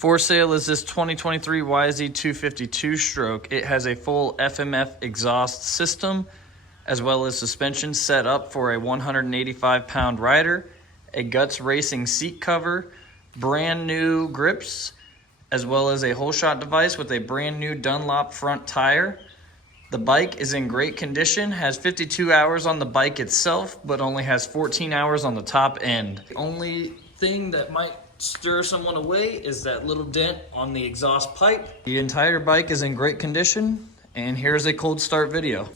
For sale is this 2023 YZ252 stroke. It has a full FMF exhaust system, as well as suspension set up for a 185-pound rider, a Guts Racing seat cover, brand new grips, as well as a hole shot device with a brand new Dunlop front tire. The bike is in great condition, has 52 hours on the bike itself, but only has 14 hours on the top end. The only thing that might stir someone away is that little dent on the exhaust pipe. The entire bike is in great condition, and here's a cold start video.